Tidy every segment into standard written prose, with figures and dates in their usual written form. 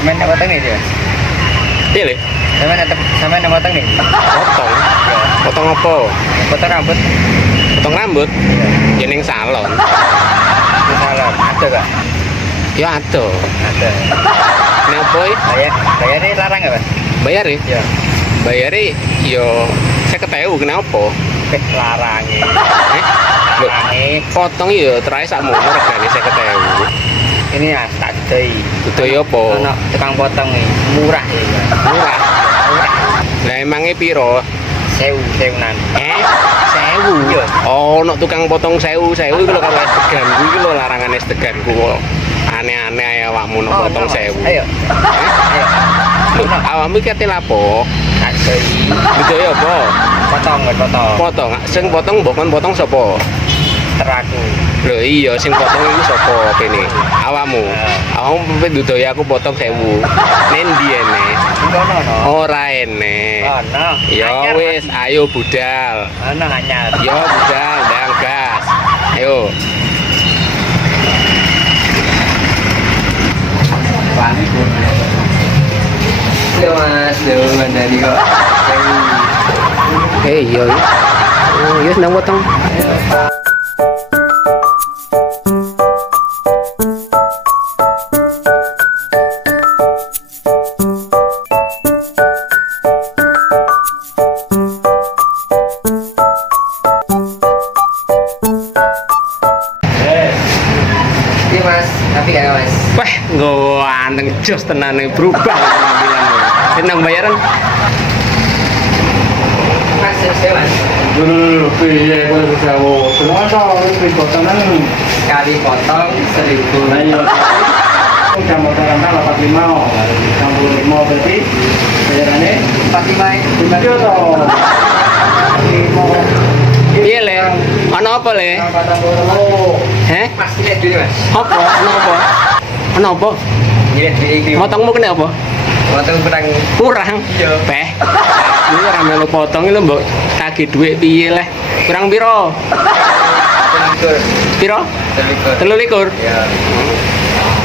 Sampeyan nek potong nih, Mas. Piye le? Sampeyan nek potong nih. Potong. Ya, Potong apa? potong rambut. Potong rambut. Iya. Ya ning salon. Itu salah. Ada enggak? Ya ada. Ada. Nek apa iki? Bayarnya larang enggak, Mas? Bayar ya? Iya. Bayar yo 50.000 kenapa? Larange. Eh? Lho, Larange. potong yo terae sakmono regane 50.000. Ini ya tak doi. Dudoi apa? Ono tukang potong nih, murah ya. Murah. Murah. Lah emangnya piro? 1000-1000-an. 1000. Iya. Oh, ono tukang potong 1000 iku lho karo es degan. Kuwi iki lho larangan es degan ku kok. Aneh-aneh ae awakmu nok potong 1000. Ayo. Ayo. Lho, awakmu iki kate lapo? Tak doi. Dudoi apa? Potong. Potong. Sing potong mbok kon potong sapa? Teraku. Lho iya sing potong iku sapa kene? Awakmu. Awakmu pepe dudoi aku potong 1000. Nen ndi ene? Ngono no. Ora ene. Ono. Ya wis, ayo budal. Ono anyar. Yo budal, ndang gas. Ayo. Wani kok. Yo Mas, yo mandani kok. Iya. Yo senang potong. Iya Mas, tapi kayak Mas. Wah, ganteng jos tenan nih berubah penampilan. Senang bayaran? Mas, saya Mas. Dulu piye kowe sewu. Kenapa iki potongan Sekali potong 1000. lah iya. Jam motoran tak 45. Campur mau berarti bayarannya 45. 5 juta. Piye le? Ana apa le? Heh? Mas, lihat dulu Mas. Apa? Ana apa? Ana apa? Lihat dulu. Motongmu kena apa? Potong kurang. Kurang. Iya. Beh. Ini ora melu potong iki lho, Mbok. Tagih dhuwit piye le? Kurang piro? Selikur. Piro? Selikur. 23. Ya.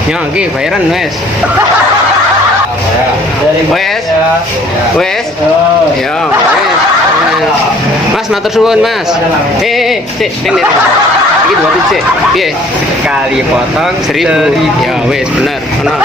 Ya, iki bayaran wis. Wes. Wes. Ya, wes. Mas, matur suwun, Mas. Cek, ini. Iki 2 cek. Piye? Sekali potong 1000. Ya, wes bener. Ono.